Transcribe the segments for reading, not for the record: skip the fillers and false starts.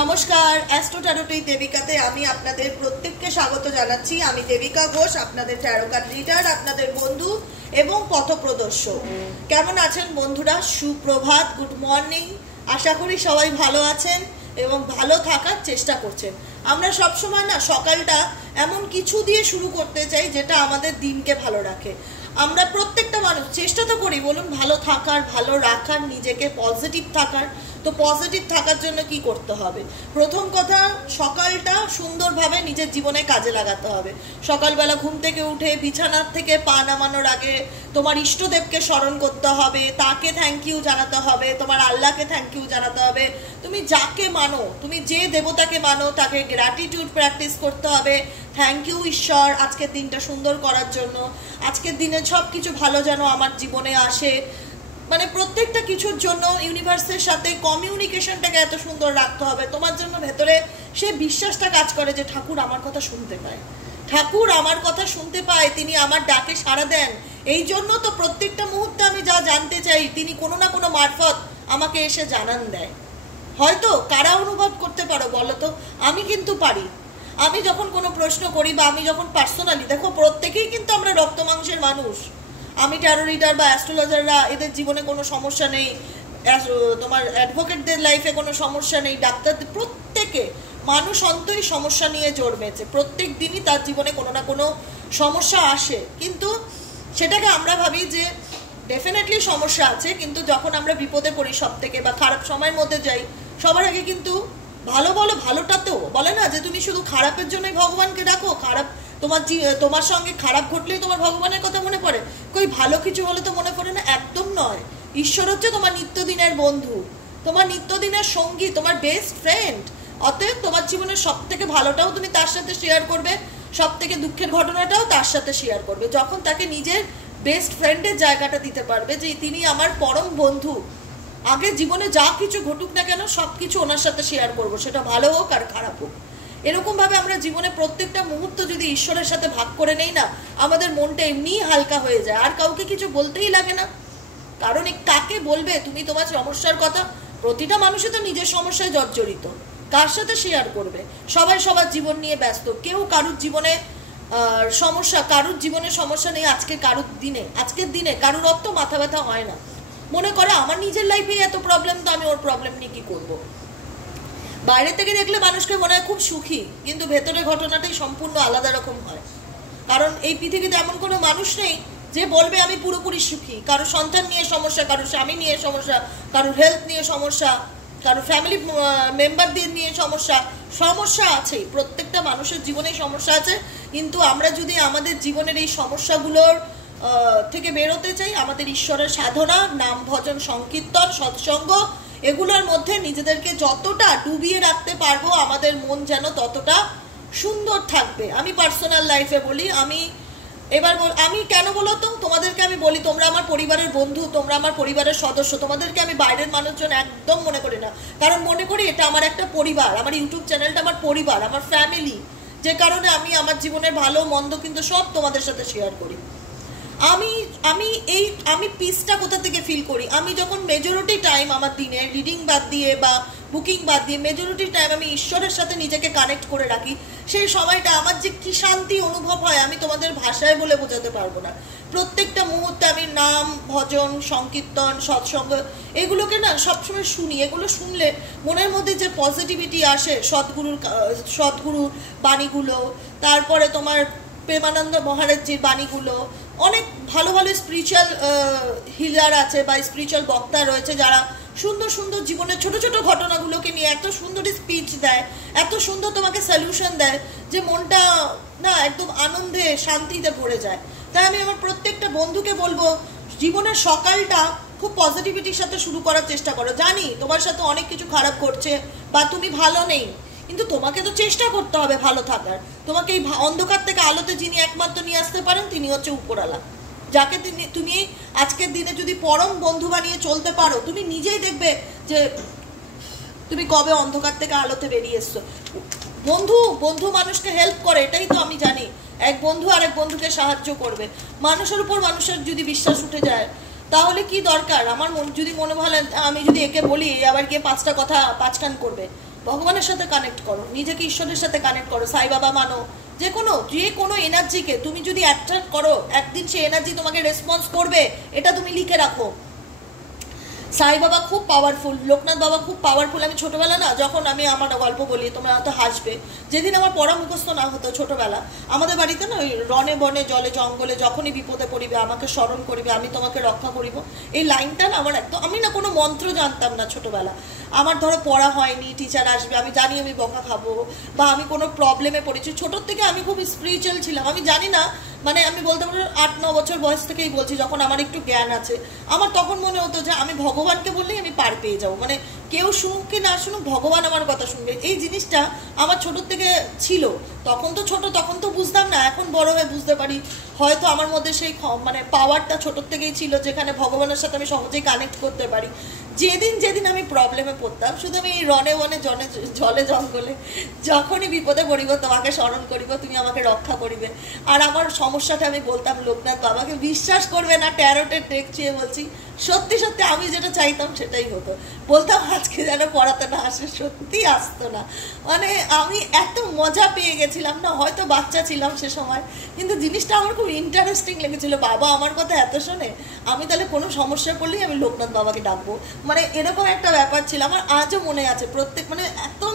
নমস্কার, অ্যাস্ট্রো ট্যারোটি দেবিকাতে আমি আপনাদের প্রত্যেককে স্বাগত জানাচ্ছি। আমি দেবিকা ঘোষ, আপনাদের ট্যারো কার্ড রিডার, আপনাদের বন্ধু এবং পথপ্রদর্শক। কেমন আছেন বন্ধুরা? সুপ্রভাত, গুড মর্নিং। আশা করি সবাই ভালো আছেন এবং ভালো থাকার চেষ্টা করছেন। আমরা সবসময় না সকালটা এমন কিছু দিয়ে শুরু করতে চাই যেটা আমাদের দিনকে ভালো রাখে। আমরা প্রত্যেকটা মানুষ চেষ্টা তো করি বলুন ভালো থাকার, ভালো রাখার, নিজেকে পজিটিভ থাকার। তো পজিটিভ থাকার জন্য কি করতে হবে? প্রথম কথা, সকালটা সুন্দরভাবে নিজের জীবনে কাজে লাগাতে হবে। সকালবেলা ঘুম থেকে উঠে বিছানার থেকে পা নামানোর আগে তোমার ইষ্টদেবকে স্মরণ করতে হবে, তাকে থ্যাংক ইউ জানাতে হবে, তোমার আল্লাহকে থ্যাংক ইউ জানাতে হবে। তুমি যাকে মানো, তুমি যে দেবতাকে মানো, তাকে গ্র্যাটিটিউড প্র্যাকটিস করতে হবে। থ্যাংক ইউ ঈশ্বর আজকের দিনটা সুন্দর করার জন্য, আজকের দিনে সব কিছু ভালো যেন আমার জীবনে আসে। মানে প্রত্যেকটা কিছুর জন্য ইউনিভার্সের সাথে কমিউনিকেশনটাকে এত সুন্দর রাখতে হবে। তোমার জন্য ভেতরে সে বিশ্বাসটা কাজ করে যে ঠাকুর আমার কথা শুনতে পায়, ঠাকুর আমার কথা শুনতে পায়, তিনি আমার ডাকে সাড়া দেন। এই জন্য তো প্রত্যেকটা মুহূর্তে আমি যা জানতে চাই তিনি কোনো না কোনো মারফত আমাকে এসে জানান দেয়। হয়তো কারা অনুভব করতে পারো বলো তো? আমি কিন্তু পারি। আমি যখন কোনো প্রশ্ন করি বা আমি যখন পার্সোনালি, দেখো প্রত্যেকেই কিন্তু আমরা রক্ত মাংসের মানুষ। আমি ট্যারো রিডার বা অ্যাস্ট্রোলজাররা, এদের জীবনে কোনো সমস্যা নেই, তোমার অ্যাডভোকেটদের লাইফে কোনো সমস্যা নেই, ডাক্তারদের, প্রত্যেকে মানুষ অন্তই সমস্যা নিয়ে জন্মেছে। প্রত্যেক দিনই তার জীবনে কোনো না কোনো সমস্যা আসে, কিন্তু সেটাকে আমরা ভাবি যে ডেফিনেটলি সমস্যা আছে। কিন্তু যখন আমরা বিপদে পড়ি সব থেকে বা খারাপ সময়ের মধ্যে যাই, সবার আগে কিন্তু ভালো বলো, ভালোটাতেও বলে না যে তুমি শুধু খারাপের জন্যই ভগবানকে ডাকো, খারাপ তোমার সঙ্গে খারাপ ঘটলেই তোমার ভগবানের কথা মনে পড়ে, কই ভালো কিছু হলে তো মনে পড়ে না। একদম নয়। ঈশ্বর হচ্ছে তোমার নিত্যদিনের বন্ধু, তোমার নিত্যদিনের সঙ্গী, তোমার বেস্ট ফ্রেন্ড। অতএব তোমার জীবনের সব থেকে ভালোটাও তুমি তার সাথে শেয়ার করবে, সব থেকে দুঃখের ঘটনাটাও তার সাথে শেয়ার করবে। যখন তাকে নিজের বেস্ট ফ্রেন্ডের জায়গাটা দিতে পারবে যে তিনি আমার পরম বন্ধু, আগে জীবনে যা কিছু ঘটুক না কেন সব কিছু ওনার সাথে শেয়ার করবো, সেটা ভালো হোক আর খারাপ হোক। এরকমভাবে আমরা জীবনে প্রত্যেকটা মুহূর্ত যদি ঈশ্বরের সাথে ভাগ করে নেই না, আমাদের মনটা এমনিই হালকা হয়ে যায়, আর কাউকে কিছু বলতেই লাগে না। কারণ কাকে বলবে তুমি তোমার সমস্যার কথা? প্রতিটা মানুষই তো নিজের সমস্যায় জর্জরিত, কার সাথে শেয়ার করবে? সবাই সবার জীবন নিয়ে ব্যস্ত, কেউ কারুর জীবনে সমস্যা, কারুর জীবনে সমস্যা নেই। আজকের দিনে কারুর অত মাথা ব্যথা হয় না, মনে করে আমার নিজের লাইফে এত প্রবলেম, তো আমি ওর প্রবলেম নিয়ে কি করবো? বাইরে থেকে দেখলে মানুষকে মনে হয় খুব সুখী, কিন্তু ভেতরের ঘটনাটাই সম্পূর্ণ আলাদা রকম হয়। কারণ এই পৃথিবীতে এমন কোনো মানুষ নেই যে বলবে আমি পুরোপুরি সুখী। কারো সন্তান নিয়ে সমস্যা, কারো স্বামী নিয়ে সমস্যা, কারোর হেলথ নিয়ে সমস্যা, কারো ফ্যামিলি মেম্বারদের নিয়ে সমস্যা। সমস্যা আছেই, প্রত্যেকটা মানুষের জীবনেই সমস্যা আছে। কিন্তু আমরা যদি আমাদের জীবনের এই সমস্যাগুলোর থেকে বেরোতে চাই, আমাদের ঈশ্বরের সাধনা, নাম ভজন, সংকীর্তন, সৎসঙ্গ, এগুলোর মধ্যে নিজেদেরকে যতটা ডুবিয়ে রাখতে পারবো, আমাদের মন যেন ততটা সুন্দর থাকবে। আমি পার্সোনাল লাইফে বলি, আমি কেন বলো তো, তোমাদেরকে আমি বলি তোমরা আমার পরিবারের বন্ধু, তোমরা আমার পরিবারের সদস্য। তোমাদেরকে আমি বাইরের মানুষজন একদম মনে করি না, কারণ মনে করি এটা আমার একটা পরিবার, আমার ইউটিউব চ্যানেলটা আমার পরিবার, আমার ফ্যামিলি। যে কারণে আমি আমার জীবনের ভালো মন্দ কিন্তু সব তোমাদের সাথে শেয়ার করি। আমি পিসটা কোথা থেকে ফিল করি? আমি যখন মেজরিটি টাইম আমার দিনে রিডিং বাদ দিয়ে বা বুকিং বাদ দিয়ে মেজরিটি টাইম আমি ঈশ্বরের সাথে নিজেকে কানেক্ট করে রাখি, সেই সময়টা আমার যে কি শান্তি অনুভব হয় আমি তোমাদের ভাষায় বলে বোঝাতে পারবো না। প্রত্যেকটা মুহূর্তে আমি নাম ভজন, সংকীর্তন, সৎসঙ্গ, এগুলোকে না সবসময় শুনি। এগুলো শুনলে মনের মধ্যে যে পজিটিভিটি আসে, সদ্গুরুর বাণীগুলো, তারপরে তোমার প্রেমানন্দ মহারাজজির বাণীগুলো, অনেক ভালো ভালো স্পিরিচুয়াল হিলার আছে বা স্পিরিচুয়াল বক্তা রয়েছে যারা সুন্দর সুন্দর জীবনের ছোট ছোট ঘটনাগুলোকে নিয়ে এত সুন্দর স্পিচ দেয়, এত সুন্দর তোমাকে সলিউশন দেয় যে মনটা না একদম আনন্দে শান্তিতে ভরে যায়। তাই আমি আমার প্রত্যেকটা বন্ধুকে বলবো, জীবনের সকালটা খুব পজিটিভিটির সাথে শুরু করার চেষ্টা করো। জানি তোমার সাথে অনেক কিছু খারাপ করছে বা তুমি ভালো নেই, কিন্তু তোমাকে তো চেষ্টা করতে হবে ভালো থাকার। তোমাকে এই অন্ধকার থেকে আলোতে যিনি একমাত্র নিয়ে আসতে পারেন তিনি হচ্ছে উপরওয়ালা, যাকে তুমি আজকের দিনে যদি পরম বন্ধু বানিয়ে চলতে পারো, তুমি নিজেই দেখবে যে তুমি কবে অন্ধকার থেকে আলোতে বেরিয়ে এসছো। বন্ধু মানুষকে হেল্প করে, এটাই তো আমি জানি। এক বন্ধু আর এক বন্ধুকে সাহায্য করবে। মানুষের উপর মানুষের যদি বিশ্বাস উঠে যায়, তাহলে কি দরকার? আমার যদি মনে ভালো, আমি যদি একে বলি আবার গিয়ে পাঁচটা কথা পাঁচ কান করবে, ভগবানের সাথে কানেক্ট করো, নিজেকে ঈশ্বরের সাথে কানেক্ট করো, সাই বাবা মানো, যে কোনো এনার্জিকে তুমি যদি অ্যাট্রাক্ট করো একদিন সেই এনার্জি তোমাকে রেসপন্স করবে, এটা তুমি লিখে রাখো। সাই বাবা খুব পাওয়ারফুল, লোকনাথ বাবা খুব পাওয়ারফুল। আমি ছোটোবেলা না, যখন আমি আমার গল্প বলি তোমরা হয়তো হাসবে, যেদিন আমার পড়া মুখস্থ না হতো ছোটোবেলা, আমাদের বাড়িতে না ওই রনে বনে জলে জঙ্গলে যখনই বিপদে পড়িবে আমাকে স্মরণ করিবে, আমি তোমাকে রক্ষা করিব, এই লাইনটা না আমার একদম, আমি না কোনো মন্ত্র জানতাম না ছোটোবেলা, আমার ধরো পড়া হয়নি, টিচার আসবে, আমি জানি আমি বকা খাবো, বা আমি কোনো প্রবলেমে পড়েছি, ছোটোর থেকে আমি খুব স্পিরিচুয়াল ছিলাম। আমি জানি না, মানে আমি বলতে পারবো 8-9 বছর বয়স থেকেই বলছি, যখন আমার একটু জ্ঞান আছে, আমার তখন মনে হতো যে আমি ভগবানকে বললেই আমি পার পেয়ে যাবো, মানে কেউ শুনুক কি না শুনুক ভগবান আমার কথা শুনবে, এই জিনিসটা আমার ছোটোর থেকে ছিল। তখন তো ছোট, তখন তো বুঝতাম না, এখন বড় হয়ে বুঝতে পারি হয়তো আমার মধ্যে সেই মানে পাওয়ারটা ছোটোর থেকেই ছিল, যেখানে ভগবানের সাথে আমি সহজেই কানেক্ট করতে পারি। যেদিন আমি প্রবলেমে পড়তাম, শুধু আমি এই রনে বনে জলে জঙ্গলে যখনই বিপদে পড়িব তোমাকে স্মরণ করিব, তুমি আমাকে রক্ষা করিবে। আর আমার সমস্যাটা আমি বলতাম লোকনাথ বাবাকে, বিশ্বাস করবে না, ট্যারোটের টেক চেয়ে বলছি, সত্যি সত্যি আমি যেটা চাইতাম সেটাই হতো। বলতাম আজকে যেন পড়াতে না আসে, সত্যি আসতো না, মানে আমি এত মজা পেয়ে গেছিলাম না, হয়তো বাচ্চা ছিলাম সে সময়, কিন্তু জিনিসটা আমার খুব ইন্টারেস্টিং লেগেছিল। বাবা আমার কথা এত শোনে, আমি তাহলে কোনো সমস্যা পড়লেই আমি লোকনাথ বাবাকে ডাকবো, মানে এরকম একটা ব্যাপার ছিল। আমার আজও মনে আছে প্রত্যেক, মানে একদম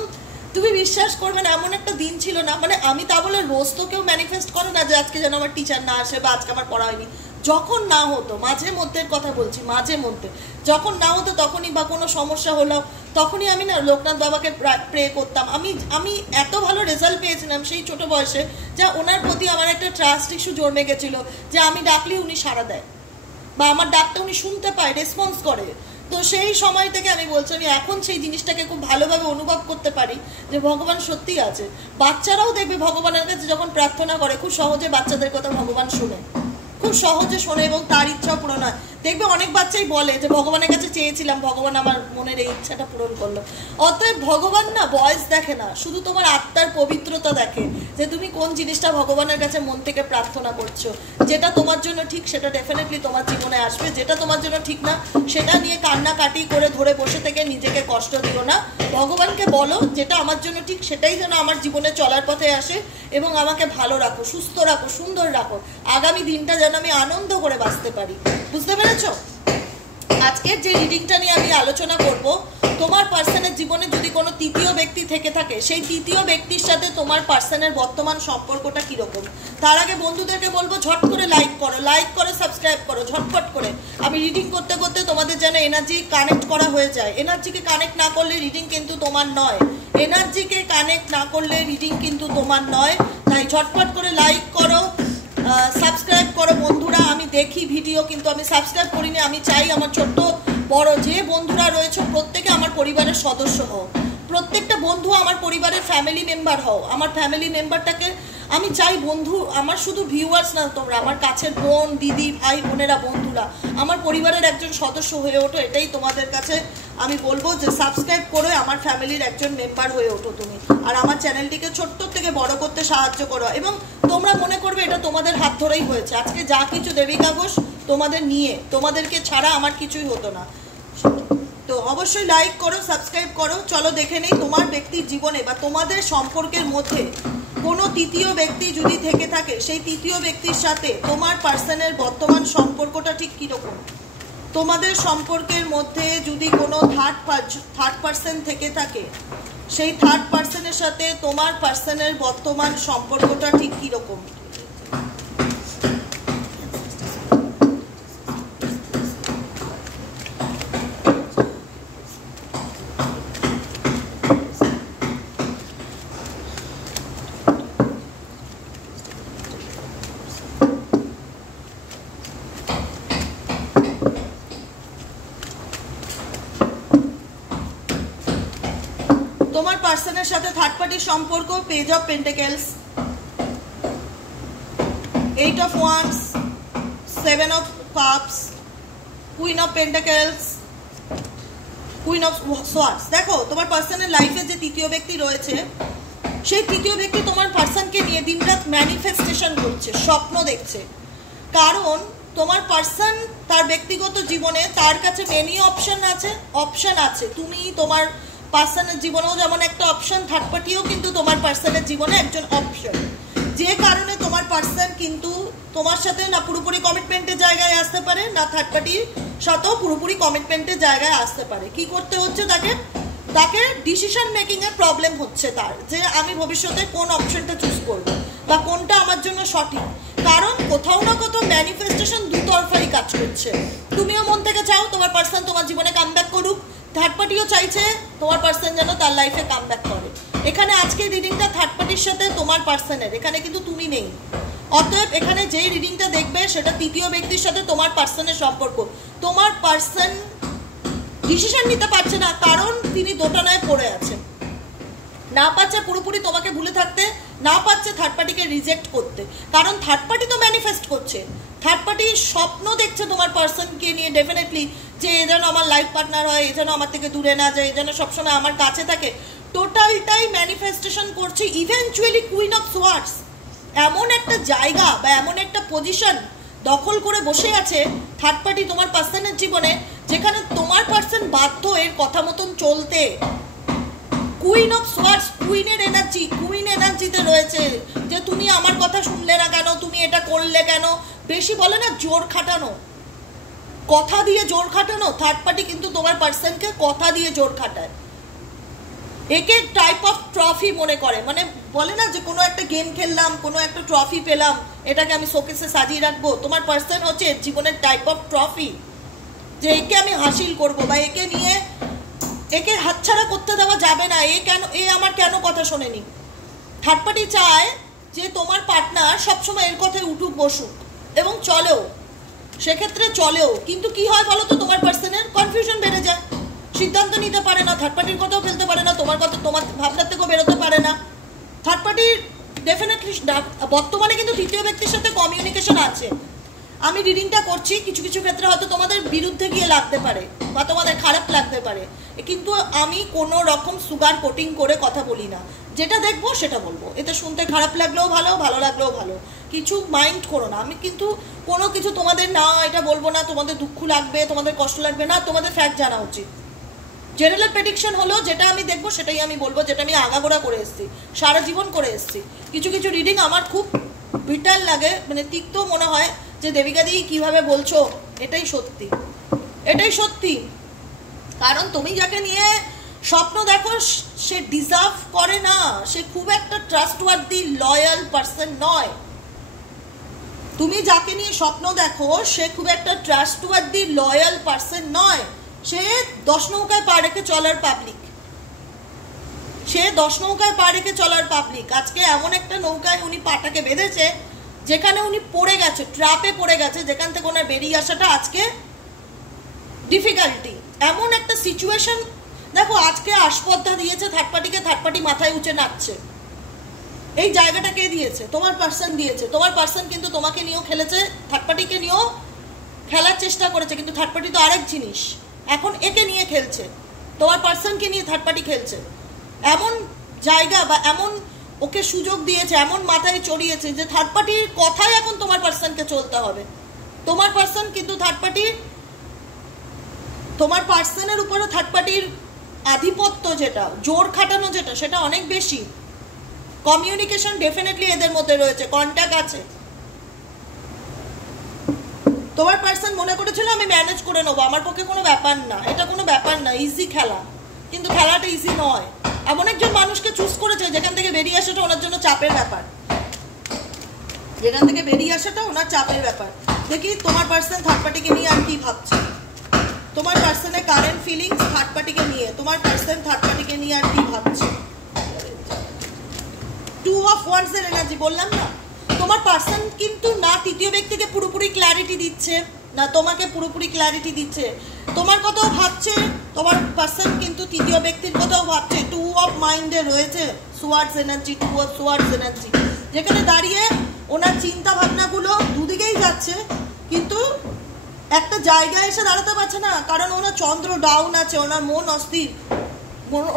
তুমি বিশ্বাস করবে না, এমন একটা দিন ছিল না, মানে আমি তা বলে রোজ তো কেউ ম্যানিফেস্ট করো না যে আজকে যেন আমার টিচার না আসে বা আজকে আমার পড়া হয়নি, যখন না হতো, মাঝে মধ্যের কথা বলছি, মাঝে মধ্যে যখন না হতো তখনই, বা কোনো সমস্যা হলো তখনই আমি না লোকনাথ বাবাকে প্রে করতাম। আমি এত ভালো রেজাল্ট পেয়েছিলাম সেই ছোট বয়সে, যা ওনার প্রতি আমার একটা ট্রাস্ট ইস্যু জন্মে গেছিলো, যে আমি ডাকলে উনি সাড়া দেয়, বা আমার ডাকটা উনি শুনতে পায়, রেসপন্স করে। তো সেই সময় থেকে আমি বলছি, আমি এখন সেই জিনিসটাকে খুব ভালোভাবে অনুভব করতে পারি যে ভগবান সত্যিই আছে। বাচ্চারাও দেখবে ভগবানের কাছে যখন প্রার্থনা করে, খুব সহজে বাচ্চাদের কথা ভগবান শুনে, খুব সহজে শোনে, এবং তার ইচ্ছাও পূরণ হয়। দেখবে অনেক বাচ্চাই বলে যে ভগবানের কাছে চেয়েছিলাম, ভগবান আমার মনের এই ইচ্ছাটা পূরণ করলো। অতএব ভগবান না বয়স দেখে না, শুধু তোমার আত্মার পবিত্রতা দেখে, যে তুমি কোন জিনিসটা ভগবানের কাছে মন থেকে প্রার্থনা করছো। যেটা তোমার জন্য ঠিক সেটা ডেফিনেটলি তোমার জীবনে আসবে, যেটা তোমার জন্য ঠিক না সেটা নিয়ে কান্নাকাটি করে ধরে বসে থেকে নিজেকে কষ্ট দিও না। ভগবানকে বলো যেটা আমার জন্য ঠিক সেটাই যেন আমার জীবনে চলার পথে আসে, এবং আমাকে ভালো রাখো, সুস্থ রাখো, সুন্দর রাখো, আগামী দিনটা যেন আমি আনন্দ করে বাঁচতে পারি। বুঝতে পেরেছো? আজকের যে রিডিংটা নিয়ে আমি আলোচনা করব, তোমার পার্সনের জীবনে যদি কোনো তৃতীয় ব্যক্তি থেকে থাকে, সেই তৃতীয় ব্যক্তির সাথে তোমার পার্সনের বর্তমান সম্পর্কটা কীরকম। তার আগে বন্ধুদেরকে বলবো ঝট করে লাইক করো, সাবস্ক্রাইব করো ঝটপট করে। আমি রিডিং করতে করতে তোমাদের যেন এনার্জি কানেক্ট করা হয়ে যায়। এনার্জিকে কানেক্ট না করলে রিডিং কিন্তু তোমার নয়, এনার্জিকে কানেক্ট না করলে রিডিং কিন্তু তোমার নয়। তাই ঝটপট করে লাইক করো, সাবস্ক্রাইব করো বন্ধুরা। আমি দেখি ভিডিও, কিন্তু আমি সাবস্ক্রাইব করিনি। আমি চাই আমার ছোট্ট বড় যে বন্ধুরা রয়েছে প্রত্যেকে আমার পরিবারের সদস্য হও, প্রত্যেকটা বন্ধু আমার পরিবারের ফ্যামিলি মেম্বার হও। আমার ফ্যামিলি মেম্বারটাকে আমি চাই বন্ধু, আমার শুধু ভিউয়ার্স না, তোমরা আমার কাছের বোন, দিদি, ভাই বোনেরা, বন্ধুরা আমার পরিবারের একজন সদস্য হয়ে ওঠো। এটাই তোমাদের কাছে আমি বলবো, যে সাবস্ক্রাইব করে আমার ফ্যামিলির একজন মেম্বার হয়ে ওঠো তুমি, আর আমার চ্যানেলটিকে ছোট্ট থেকে বড় করতে সাহায্য করো। এবং তোমরা মনে করবে এটা তোমাদের হাত ধরেই হয়েছে। আজকে যা কিছু দেবিকা ঘোষ তোমাদের নিয়ে, তোমাদেরকে ছাড়া আমার কিছুই হতো না। তো অবশ্যই লাইক করো, সাবস্ক্রাইব করো। চলো দেখে নেই তোমার ব্যক্তির জীবনে বা তোমাদের সম্পর্কের মধ্যে কোনো তৃতীয় ব্যক্তি যদি থেকে থাকে, সেই তৃতীয় ব্যক্তির সাথে তোমার পার্সনের বর্তমান সম্পর্কটা ঠিক কীরকম। তোমাদের সম্পর্কের মধ্যে যদি কোনো থার্ড পার্সন থেকে থাকে, সেই থার্ড পার্সনের সাথে তোমার পার্সনের বর্তমান সম্পর্কটা ঠিক কীরকম। তোমার পার্সনের সাথে থার্ড পার্টির সম্পর্ক, page of pentacles, 8 of Wands, 7 of Cups, Queen of Pentacles, Queen of Swords। দেখো তোমার পার্সনের লাইফে যে তৃতীয় ব্যক্তি রয়েছে, সেই তৃতীয় ব্যক্তি তোমার পার্সনকে নিয়ে দিনরাত ম্যানিফেস্টেশন করছে, স্বপ্ন দেখছে। কারণ তোমার পার্সন তার ব্যক্তিগত জীবনে তার কাছে মেনি অপশন আছে। তুমি তোমার পার্সনের জীবনেও যেমন একটা অপশন, থার্ড পার্টিও কিন্তু তোমার পার্সনের জীবনে একজন অপশন, যে কারণে তোমার পার্সন কিন্তু তোমার সাথে না পুরোপুরি কমিটমেন্টের জায়গায় আসতে পারে, না থার্ড পার্টির সাথেও পুরোপুরি কমিটমেন্টের জায়গায় আসতে পারে। কি করতে হচ্ছে তাকে? তাকে ডিসিশন মেকিং এর প্রবলেম হচ্ছে তার, যে আমি ভবিষ্যতে কোন অপশনটা চুজ করবো বা কোনটা আমার জন্য সঠিক। কারণ কোথাও না কোথাও ম্যানিফেস্টেশন দুতরফারই কাজ করছে। তুমিও মন থেকে চাও তোমার পার্সন তোমার জীবনে কামব্যাক করুক, থার্ড পার্টিও চাইছে তোমার পার্সন যেন তার লাইফে কামব্যাক করে। এখানে আজকের রিডিংটা থার্ড পার্টির সাথে তোমার পার্সনের, এখানে কিন্তু তুমি নেই। অতএব এখানে যেই রিডিংটা দেখবে সেটা তৃতীয় ব্যক্তির সাথে তোমার পার্সনের সম্পর্ক। তোমার পার্সন ডিসিশন নিতে পারছে না, কারণ তিনি দোটানায় পড়ে আছেন, না পাচ্ছে পুরোপুরি তোমাকে ভুলে থাকতে, না পাচ্ছে থার্ড পার্টিকে রিজেক্ট করতে। কারণ থার্ড পার্টি তো ম্যানিফেস্ট করছে, থার্ড পার্টি স্বপ্ন দেখছে তোমার পার্সনকে নিয়ে ডেফিনেটলি, যে এ যেন আমার লাইফ পার্টনার হয়, এ যেন আমার থেকে দূরে না যায়, এ যেন সবসময় আমার কাছে থাকে। টোটালটাই ম্যানিফেস্টেশন করছে। ইভেনচুয়ালি কুইন অফ সোয়ার্ডস এমন একটা জায়গা বা এমন একটা পজিশন দখল করে বসে আছে থার্ড পার্টি তোমার পার্সনের জীবনে, যেখানে তোমার পার্সন বাধ্য এর কথা মতন চলতে। কুইন অফ সোয়ার্ডস, কুইনের এনার্জি, কুইন এনার্জিতে রয়েছে যে তুমি আমার কথা শুনলে না কেন, তুমি এটা করলে কেন। বেশি বলে না জোর খাটানো, কথা দিয়ে জোর খাটানো। থার্ড পার্টি কিন্তু তোমার পার্সনকে কথা দিয়ে জোর খাটায়। একে টাইপ অফ ট্রফি মনে করে, মানে বলে না যে কোনো একটা গেম খেললাম, কোনো একটা ট্রফি পেলাম, এটাকে আমি শোকেসে সাজিয়ে রাখবো। তোমার পার্সন হচ্ছে জীবনের টাইপ অফ ট্রফি, যে একে আমি হাসিল করবো বা একে নিয়ে একে হাতছাড়া করতে দেওয়া যাবে না। এ আমার কেন কথা শোনেনি। থার্ড পার্টি চায় যে তোমার পার্টনার সবসময় এর কথায় উঠুক বসুক এবং চলেও, সেক্ষেত্রে চলেও। কিন্তু কি হয় বলো তো, তোমার পার্সনের কনফিউশন বেড়ে যায়, সিদ্ধান্ত নিতে পারে না, থার্ড পার্টির কথাও ফেলতে পারে না, তোমার কথা তোমার ভাবনার থেকেও বেরোতে পারে না। থার্ড পার্টির ডেফিনেটলি বর্তমানে কিন্তু তৃতীয় ব্যক্তির সাথে কমিউনিকেশন আছে। আমি রিডিংটা করছি, কিছু কিছু ক্ষেত্রে হয়তো তোমাদের বিরুদ্ধে গিয়ে লাগতে পারে বা তোমাদের খারাপ লাগতে পারে, কিন্তু আমি কোনো রকম সুগার কোটিং করে কথা বলি না। যেটা দেখবো সেটা বলবো। এতে শুনতে খারাপ লাগলেও ভালো, ভালো লাগলেও ভালো, কিছু মাইন্ড করো না। আমি কিন্তু কোনো কিছু তোমাদের না এটা বলবো না, তোমাদের দুঃখ লাগবে, তোমাদের কষ্ট লাগবে না, তোমাদের ফ্যাক্ট জানা উচিত। জেনারেল প্রেডিকশন হলো যেটা আমি দেখবো সেটাই আমি বলবো, যেটা আমি আগাগোড়া করে এসেছি, সারা জীবন করে এসেছি। কিছু কিছু রিডিং আমার খুব বিটার লাগে, মানে তিক্ত মনে হয় যে দেবিকা দি কীভাবে বলছো, এটাই সত্যি, এটাই সত্যি। কারণ তুমি যাকে নিয়ে স্বপ্ন দেখো সে ডিজার্ভ করে না, সে খুব একটা ট্রাস্টওয়ার্দি লয়াল পার্সন নয়। তুমি যাকে নিয়ে স্বপ্ন দেখো সে খুব একটা ট্রাস্টওয়ার্দি লয়াল পার্সন নয়। সে 10 নৌকায় পা রেখে চলার পাবলিক, সে 10 নৌকায় পা রেখে চলার পাবলিক। আজকে এমন একটা নৌকায় উনি পাটাকে বেঁধেছে যেখানে উনি পড়ে গেছে, ট্র্যাপে পড়ে গেছে, যেখান থেকে ওনার বেরিয়ে আসাটা আজকে ডিফিকাল্টি। এমন একটা সিচুয়েশন দেখো, আজকে আসপদ্ধা দিয়েছে থার্ড পার্টিকে, থার্ড পার্টি মাথায় উঁচে নাচছে। এই জায়গাটা কে দিয়েছে? তোমার পার্সন দিয়েছে। তোমার পার্সন কিন্তু তোমাকে নিয়েও খেলেছে, থার্ড পার্টিকে নিয়েও খেলার চেষ্টা করেছে, কিন্তু থার্ড পার্টি তো আরেক জিনিস। এখন একে নিয়ে খেলছে, তোমার পার্সনকে নিয়ে থার্ড পার্টি খেলছে। এমন জায়গা বা এমন ওকে সুযোগ দিয়েছে, এমন মাথায় চড়িয়েছে যে থার্ড পার্টির কথাই এখন তোমার পার্সনকে চলতে হবে। তোমার পার্সন কিন্তু থার্ড পার্টির, তোমার পার্সনের উপরে থার্ড পার্টির আধিপত্য, যেটা জোর খাটানো, যেটা সেটা অনেক বেশি। কমিউনিকেশন ডেফিনেটলি এদের মধ্যে রয়েছে, কন্ট্যাক্ট আছে। তোমার পার্সন মনে করেছিল আমি ম্যানেজ করে নেবো, আমার পক্ষে কোনো ব্যাপার না, এটা কোনো ব্যাপার না, ইজি খেলা। কিন্তু খেলাটা ইজি নয়। এমন একজন মানুষকে চুজ করেছে যেখান থেকে বেরিয়ে আসাটা ওনার জন্য চাপের ব্যাপার, যেখান থেকে বেরিয়ে আসাটা ওনার চাপের ব্যাপার। দেখি তোমার পার্সন থার্ড পার্টিকে নিয়ে আর কি ভাবছে, তোমার পার্সনের কারেন্ট ফিলিংস থার্ড পার্টিকে নিয়ে, তোমার পার্সন থার্ড পার্টিকে নিয়ে আর কি ভাবছে। 2 অফ ওয়ান্ডস এর এনার্জি বললাম না, তোমার পার্সন কিন্তু না তৃতীয় ব্যক্তিকে পুরোপুরি ক্ল্যারিটি দিচ্ছে, না তোমাকে পুরোপুরি ক্ল্যারিটি দিচ্ছে। তোমার কথাও ভাবছে তোমার পার্সন, কিন্তু তৃতীয় ব্যক্তির কথাও ভাবছে। 2 অফ মাইন্ডে রয়েছে swords energy, 2 of swords energy, যেখানে দাঁড়িয়ে ওনার চিন্তা ভাবনাগুলো দুদিকেই যাচ্ছে, কিন্তু একটা জায়গায় এসে দাঁড়াতে পারছে না, কারণ ওনার চন্দ্র ডাউন আছে, ওনার মন অস্থির,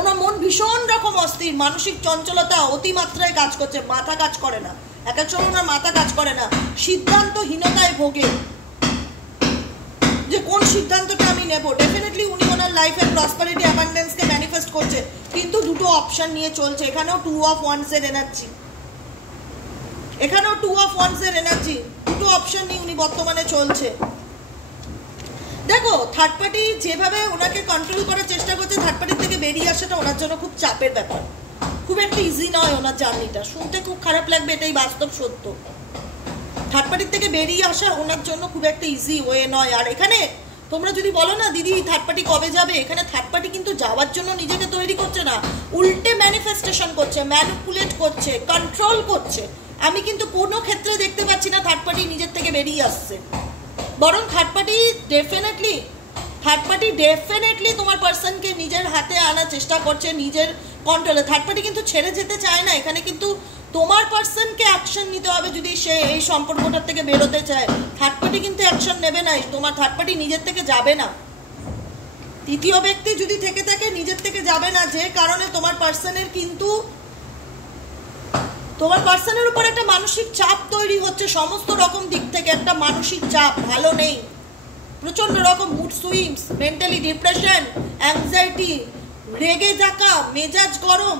ওনার মন ভীষণ রকম অস্থির, মানসিক চঞ্চলতা অতিমাত্রায় কাজ করছে, মাথা কাজ করে না, এক এক সময় ওনার মাথা কাজ করে না, সিদ্ধান্তহীনতায় ভোগে। যে কোন সিদ্ধান্তটা আমি নেব। ডেফিনেটলি উনি ওনার লাইফের প্রসপারিটি অ্যাবান্ডেন্সকে ম্যানিফেস্ট করছে, কিন্তু দুটো অপশন নিয়ে চলছে। এখানেও 2 of Wands এর এনার্জি, এখানেও 2 of Wands এর এনার্জি, দুটো অপশন নিয়ে উনি বর্তমানে চলছে। দেখো থার্ড পার্টি যেভাবে ওনাকে কন্ট্রোল করার চেষ্টা করছে, থার্ড পার্টির থেকে বেরিয়ে আসাটা ওনার জন্য খুব চাপের ব্যাপার, খুব একটা ইজি নয় ওনার জার্নিটা। শুনতে খুব খারাপ লাগবে, এটাই বাস্তব সত্য। থার্ড পার্টির থেকে বেরিয়ে আসা ওনার জন্য খুব একটা ইজি ওয়ে নয়। আর এখানে তোমরা যদি বলো না দিদি থার্ড পার্টি কবে যাবে, এখানে থার্ড পার্টি কিন্তু যাওয়ার জন্য নিজেকে তৈরি করছে না, উল্টে ম্যানিফেস্টেশন করছে, ম্যানিপুলেট করছে, কন্ট্রোল করছে। আমি কিন্তু কোনো ক্ষেত্রে দেখতে পাচ্ছি না থার্ড পার্টি নিজের থেকে বেরিয়ে আসছে, বরং থার্ড পার্টি ডেফিনেটলি তোমার পার্সনকে নিজের হাতে আনার চেষ্টা করছে, নিজের কন্ট্রোলে। থার্ড পার্টি কিন্তু ছেড়ে যেতে চায় না, এখানে কিন্তু তোমার পার্সনকে অ্যাকশন নিতে হবে। যদি সে এই সম্পর্কটার থেকে বেরোতে চায়, থার্ড পার্টি কিন্তু অ্যাকশন নেবে না, তোমার থার্ড পার্টি নিজের থেকে যাবে না। তৃতীয় ব্যক্তি যদি থেকে থাকে নিজের থেকে যাবে না, যে কারণে তোমার পার্সনের উপর একটা মানসিক চাপ তৈরি হচ্ছে, সমস্ত রকম দিক থেকে একটা মানসিক চাপ, ভালো নেই, প্রচন্ড রকম mood swings, mentally depression, anxiety, রেগে থাকা, মেজাজ গরম।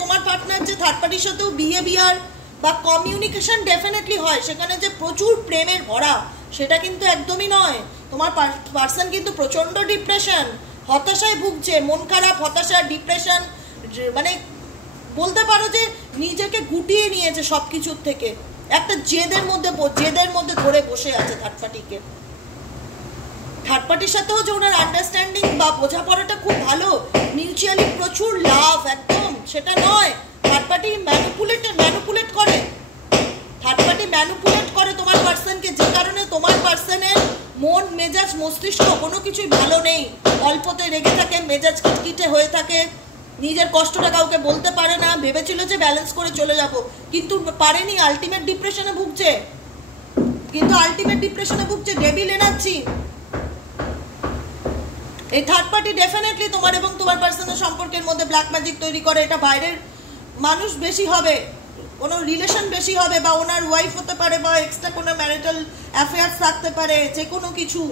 তোমার পার্টনার যে থার্ড পার্টির সাথেও বিহেভিয়ার বা কমিউনিকেশন ডেফিনেটলি হয়, সেখানে যে প্রচুর প্রেমের ভরা সেটা কিন্তু একদমই নয়। তোমার পার্সন কিন্তু প্রচন্ড ডিপ্রেশন, হতাশায় ভুগছে, মন খারাপ, হতাশা, ডিপ্রেশন, মানে বলতে পারো যে নিজেকে গুটিয়ে নিয়েছে সবকিছুর থেকে, একটা জেদের মধ্যে ধরে বসে আছে থার্ড পার্টিকে। থার্ড পার্টির সাথেও যে ওনার আন্ডারস্ট্যান্ডিং বা বোঝাপড়াটা খুব ভালো, মিউচুয়ালি প্রচুর লাভ, একদম সেটা নয়। থার্ড পার্টি ম্যানিপুলেট করে তোমার পার্সনকে, যে কারণে তোমার পার্সনের মন মেজাজ মস্তিষ্ক কোনো কিছুই ভালো নেই, অল্পতে রেগে থাকে, মেজাজ খিটখিটে হয়ে থাকে, নিজের কষ্টটা কাউকে বলতে পারে না। ভেবেছিল যে ব্যালেন্স করে চলে যাব, কিন্তু পারেনি, আলটিমেট ডিপ্রেশনে ভুগছে। Devil energy. এই থার্ড পার্টি ডেফিনেটলি তোমার এবং তোমার পার্সনের সম্পর্কের মধ্যে ব্ল্যাক ম্যাজিক তৈরি করে। এটা বাইরের মানুষ বেশি হবে, কোনো রিলেশন বেশি হবে, বা ওনার ওয়াইফ হতে পারে, বা এক্সট্রা কোনো ম্যারিটাল অ্যাফেয়ার্স থাকতে পারে, যে কোনো কিছু।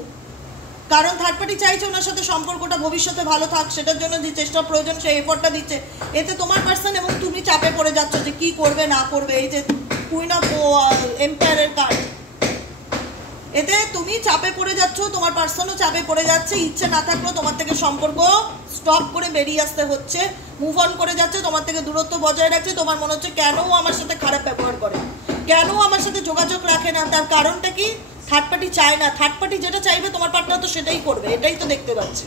কারণ থার্ড পার্টি চাইছে ওনার সাথে সম্পর্কটা ভবিষ্যতে ভালো থাক, সেটার জন্য যে চেষ্টা প্রয়োজন সেই এফোর্টটা দিচ্ছে। এতে তোমার পার্সন এবং তুমি চাপে পড়ে যাচ্ছ যে কি করবে না করবে। এই যে কুইন অফ এম্পায়ারের কার্ড, এতে তুমি চাপে পড়ে যাচ্ছ, তোমার পার্সনও চাপে পড়ে যাচ্ছে। ইচ্ছে না থাকলেও তোমার থেকে সম্পর্ক স্টপ করে বেরিয়ে আসতে হচ্ছে, মুভ অন করে যাচ্ছে, তোমার থেকে দূরত্ব বজায় রাখছে। তোমার মনে হচ্ছে কেন আমার সাথে খারাপ ব্যবহার করে, কেন আমার সাথে যোগাযোগ রাখে না। তার কারণটা কি? থার্ড পার্টি চায় না। থার্ড পার্টি যেটা চাইবে তোমার পার্টনার তো সেটাই করবে, এটাই তো দেখতে পাচ্ছি।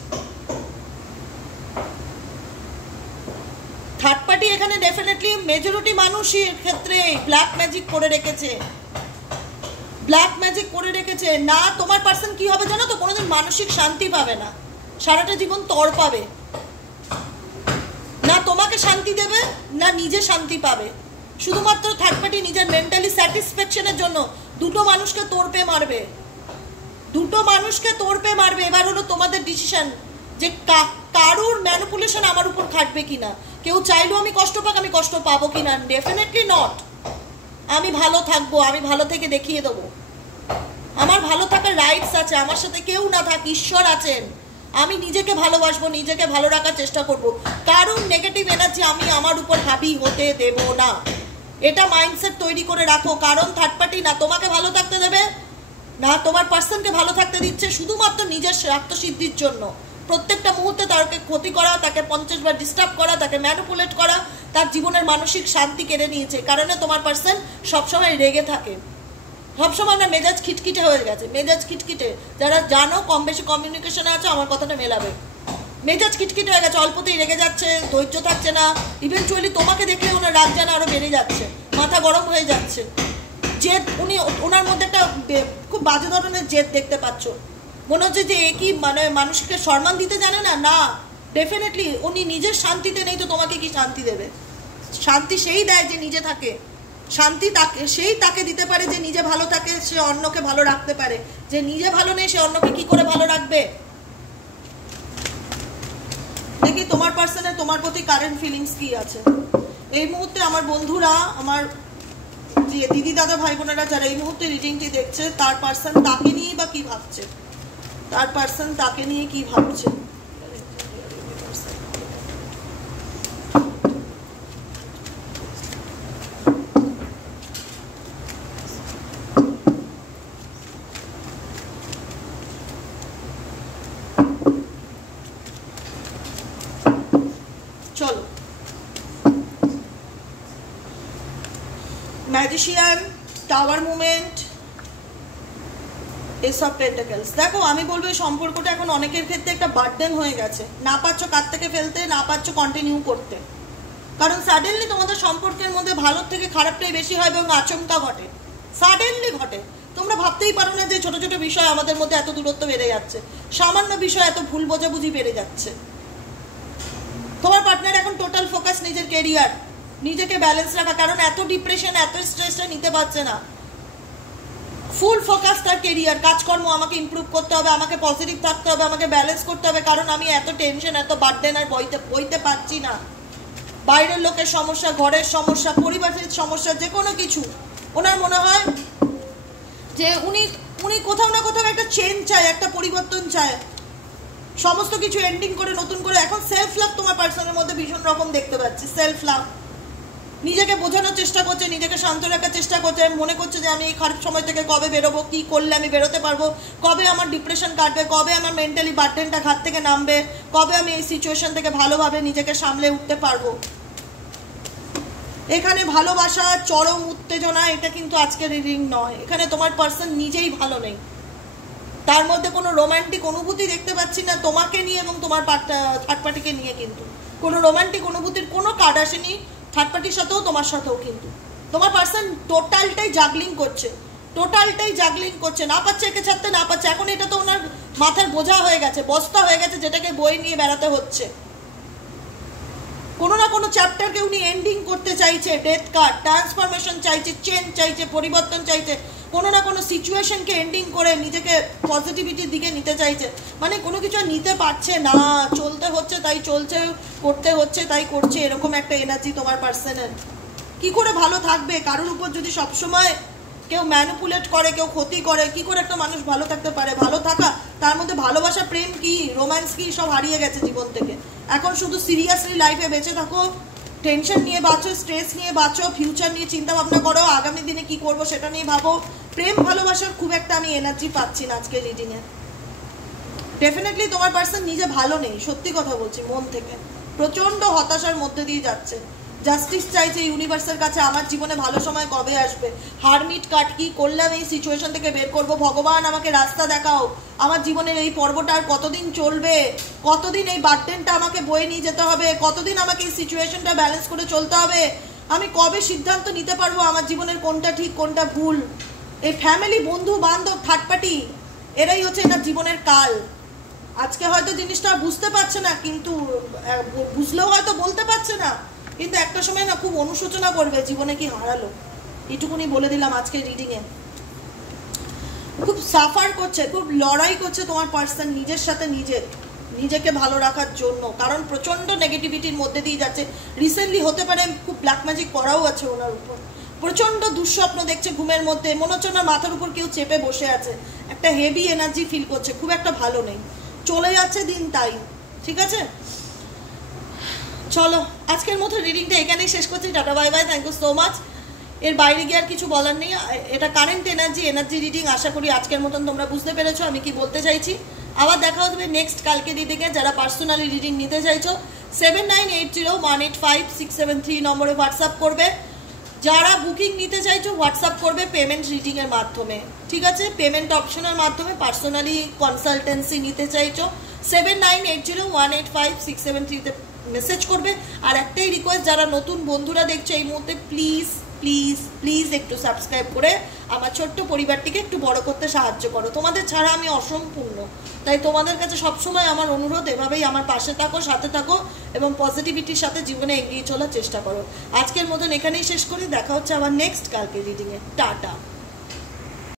থার্ড পার্টি এখানে ডেফিনেটলি মেজরিটি মানুষের ক্ষেত্রে ব্ল্যাক ম্যাজিক করে রেখেছে, না। তোমার পার্সন কি হবে জানো তো? কোনোদিন মানসিক শান্তি পাবে না, সারাটা জীবন তড় পাবে না, তোমাকে শান্তি দেবে না নিজে শান্তি পাবে। শুধুমাত্র থার্ড পার্টি নিজের মেন্টালি স্যাটিসফ্যাকশনের জন্য দুটো মানুষকে তোড়পে মারবে। এবার হলো তোমাদের ডিসিশন যে কারোর ম্যানিপুলেশন আমার উপর খাটবে কিনা। কেউ চাইলেও আমি কষ্ট পাক, আমি কষ্ট পাবো কিনা? Definitely not. আমি ভালো থাকবো, আমি ভালো থেকে দেখিয়ে দেবো, আমার ভালো থাকার রাইটস আছে। আমার সাথে কেউ না থাক, ঈশ্বর আছেন। আমি নিজেকে ভালোবাসবো, নিজেকে ভালো রাখার চেষ্টা করব। কারণ নেগেটিভ এনার্জি আমি আমার উপর হাবি হতে দেব না, এটা মাইন্ডসেট তৈরি করে রাখো। কারণ থার্ড পার্টি না তোমাকে ভালো থাকতে দেবে, না তোমার পার্সনকে ভালো থাকতে দিচ্ছে, শুধুমাত্র নিজের স্বার্থসিদ্ধির জন্য। প্রত্যেকটা মুহূর্তে তাকে ক্ষতি করা, তাকে 50 বার ডিস্টার্ব করা, তাকে ম্যানিপুলেট করা, তার জীবনের মানসিক শান্তি কেড়ে নিয়েছে। কারণে তোমার পার্সন সবসময় রেগে থাকে, সবসময় না মেজাজ খিটখিটে হয়ে গেছে। মেজাজ খিটখিটে যারা জানো, কম বেশি কমিউনিকেশনে আছে, আমার কথাটা মেলাবে। মেজাজ খিটখিটে হয়ে গেছে, অল্পতেই রেগে যাচ্ছে, ধৈর্য থাকছে না। ইভেনচুয়ালি তোমাকে দেখলে ওনার রাগ যেন আরো বেড়ে যাচ্ছে, মাথা গরম হয়ে যাচ্ছে। জেদ, ওনার মধ্যে একটা খুব বাজে ধরনের জেদ দেখতে পাচ্ছ। মনে হচ্ছে যে এ কি মানে মানুষকে সম্মান দিতে জানে না। না, ডেফিনেটলি উনি নিজের শান্তিতে নেই তো তোমাকে কি শান্তি দেবে? শান্তি সেই দেয় যে নিজে থাকে, শান্তি তাকে দিতে পারে যে নিজে ভালো থাকে, সে অন্যকে ভালো রাখতে পারে। যে নিজে ভালো নেই সে অন্যকে কি করে ভালো রাখবে? দেখি তোমার পার্সনের তোমার প্রতি কারেন্ট ফিলিংস কি আছে এই মুহূর্তে। আমার বন্ধুরা, আমার যে দিদি দাদা ভাই বোনেরা যারা এই মুহূর্তে রিডিংটি দেখছে, তার পার্সন তাকে নিয়েই বা কি ভাবছে। তার পার্সন তাকে নিয়ে কি ভাবছে। চলো, magician, tower movement, S of pentacles. দেখো আমি বলবো এই সম্পর্কটা এখন অনেকের ক্ষেত্রে একটা বার্ডেন হয়ে গেছে, না পারছো কাছ থেকে ফেলতে, না পারছো কন্টিনিউ করতে, কারণ সাডেনলি তোমাদের সম্পর্কের মধ্যে ভালোর থেকে খারাপটাই বেশি হয় এবং আচমকা ঘটে, সাডেনলি ঘটে। তোমরা ভাবতেই পারো না যে ছোট ছোট বিষয় আমাদের মধ্যে এত দূরত্ব বেড়ে যাচ্ছে, সামান্য বিষয় এত ভুল বোঝাবুঝি বেড়ে যাচ্ছে। তোমার পার্টনার এখন টোটাল ফোকাস নিজের কেরিয়ার, নিজেকে ব্যালেন্স রাখা, কারণ এত ডিপ্রেশন এত স্ট্রেসটা নিতে পারছে না। ফুল ফোকাস তার কেরিয়ার, কাজকর্ম, আমাকে ইমপ্রুভ করতে হবে, আমাকে পজিটিভ থাকতে হবে, আমাকে ব্যালেন্স করতে হবে, কারণ আমি এত টেনশন এত বার্ডেন আর বইতে পারছি না। বাইরের লোকের সমস্যা, ঘরের সমস্যা, পরিবারের সমস্যা, যে কোনো কিছু ওনার মনে হয় যে উনি কোথাও না কোথাও একটা চেঞ্জ চায়, একটা পরিবর্তন চায়, সমস্ত কিছু এন্ডিং করে নতুন করে। এখন সেলফ লাভ তোমার পার্সনের মধ্যে ভীষণ রকম দেখতে পাচ্ছি, সেলফ লাভ। নিজেকে বোঝানোর চেষ্টা করছে, নিজেকে শান্ত রাখার চেষ্টা করছে, মনে করছে যে আমি এই খারাপ সময় থেকে কবে বেরোবো, কি করলে আমি বেরোতে পারবো, কবে আমার ডিপ্রেশন কাটবে, কবে আমার মেন্টালি বার্ডেনটা ঘাট থেকে নামবে, কবে আমি এই সিচুয়েশন থেকে ভালোভাবে নিজেকে সামলে উঠতে পারবো। এখানে ভালোবাসা, চরম উত্তেজনা, এটা কিন্তু আজকের রিডিং নয়। এখানে তোমার পার্সন নিজেই ভালো নেই, তার মধ্যে কোনো রোমান্টিক অনুভূতি দেখতে পাচ্ছি না তোমাকে নিয়ে এবং তোমার থার্ড পার্টিকে নিয়ে। কিন্তু কোনো রোমান্টিক অনুভূতির কোনো কার্ড আসেনি থার্ড পার্টির সাথেও, তোমার সাথেও। কিন্তু তোমার পার্সন টোটালটাই জাগলিং করছে, না পাচ্ছে একে ছাড়তে, না পাচ্ছে। এখন এটা তো ওনার মাথার বোঝা হয়ে গেছে, বস্তা হয়ে গেছে, যেটাকে বই নিয়ে বেড়াতে হচ্ছে। কোনো না কোনো চ্যাপ্টারকে উনি এন্ডিং করতে চাইছে, ডেথ কার্ড, ট্রান্সফরমেশন চাইছে, চেঞ্জ চাইছে, পরিবর্তন চাইছে, কোনো না কোনো সিচুয়েশনকে এন্ডিং করে নিজেকে পজিটিভিটির দিকে নিতে চাইছে। মানে কোনো কিছু নিতে পারছে না, চলতে হচ্ছে তাই চলছে, করতে হচ্ছে তাই করছে, এরকম একটা এনার্জি তোমার পার্সনের। কি করে ভালো থাকবে? কারোর উপর যদি সবসময় কেউ ম্যানিপুলেট করে, কেউ ক্ষতি করে, কি করে একটা মানুষ ভালো থাকতে পারে? ভালো থাকা, তার মধ্যে ভালোবাসা, প্রেম কি, রোম্যান্স কি, সব হারিয়ে গেছে জীবন থেকে। এখন শুধু সিরিয়াসলি লাইফে বেঁচে থাকো, টেনশন নিয়ে বাঁচো, স্ট্রেস নিয়ে বাঁচো, ফিউচার নিয়ে চিন্তা ভাবনা করো, আগামী দিনে কি করবো সেটা নিয়ে ভাবো। প্রেম ভালোবাসার খুব একটা আমি এনার্জি পাচ্ছি না আজকে রিডিংয়ে। ডেফিনেটলি তোমার পার্সন নিজে ভালো নেই, সত্যি কথা বলছি মন থেকে, প্রচন্ড হতাশার মধ্যে দিয়ে যাচ্ছে। জাস্টিস চাইছে ইউনিভার্সের কাছে, আমার জীবনে ভালো সময় কবে আসবে, হারমিট কার্ড, কি করলে আমি এই সিচুয়েশন থেকে বের করবো, ভগবান আমাকে রাস্তা দেখাও, আমার জীবনের এই পর্বটা আর কতদিন চলবে, কতদিন এই বার্ডেনটা আমাকে বয়ে নিয়ে যেতে হবে, কতদিন আমাকে এই সিচুয়েশনটা ব্যালেন্স করে চলতে হবে, আমি কবে সিদ্ধান্ত নিতে পারবো আমার জীবনের কোনটা ঠিক কোনটা ভুল। এই ফ্যামিলি, বন্ধু বান্ধব, থার্ড পার্টি, এরাই হচ্ছে এনার জীবনের কাল। আজকে হয়তো জিনিসটা বুঝতে পারছে না, কিন্তু বুঝলেও হয়তো বলতে পারছে না, কিন্তু একটা সময় না খুব অনুশোচনা করবে জীবনে কি হারালো। এটুকুনি বলে দিলাম আজকে রিডিংয়ে। খুব সাফার করছে, খুব লড়াই করছে তোমার পার্সন নিজের সাথে, নিজেকে ভালো রাখার জন্য, কারণ প্রচন্ড নেগেটিভিটির মধ্যে দিয়ে যাচ্ছে। রিসেন্টলি হতে পারে খুব ব্ল্যাক ম্যাজিক করাও আছে ওনার উপর, প্রচন্ড দুঃস্বপ্ন দেখছে ঘুমের মধ্যে, মনে হচ্ছে ওনার মাথার উপর কেউ চেপে বসে আছে, একটা হেভি এনার্জি ফিল করছে, খুব একটা ভালো নেই, চলে যাচ্ছে দিন তাই। ঠিক আছে, চলো আজকের মতো রিডিংটা এখানেই শেষ করছি। টাটা, bye bye, thank you so much. এর বাইরে গিয়ে আর কিছু বলার নেই, এটা কারেন্ট এনার্জি রিডিং। আশা করি আজকের মতন তোমরা বুঝতে পেরেছো আমি কি বলতে চাইছি। আবার দেখা হবে নেক্সট কালকে রিডিংয়ে। যারা পার্সোনালি রিডিং নিতে চাইছো 7980185673 নম্বরে হোয়াটসঅ্যাপ করবে। যারা বুকিং নিতে চাইছো হোয়াটসঅ্যাপ করবে পেমেন্ট রিডিংয়ের মাধ্যমে। ঠিক আছে, পেমেন্ট অপশনের মাধ্যমে পার্সোনালি কনসালটেন্সি নিতে চাইছো 7980185673 মেসেজ করবে। আর একটাই রিকোয়েস্ট, যারা নতুন বন্ধুরা দেখছো এই মুহূর্তে, প্লিজ প্লিজ প্লিজ একটু সাবস্ক্রাইব করে আমার ছোট্ট পরিবারটিকে একটু বড় করতে সাহায্য করো। তোমাদের ছাড়া আমি অসম্পূর্ণ, তাই তোমাদের কাছে সবসময় আমার অনুরোধ, এভাবেই আমার পাশে থাকো, সাথে থাকো এবং পজিটিভিটির সাথে জীবনে এগিয়ে চলার চেষ্টা করো। আজকের মতন এখানেই শেষ করি, দেখা হচ্ছে আবার নেক্সট কালকে রিডিংয়ে। টাটা।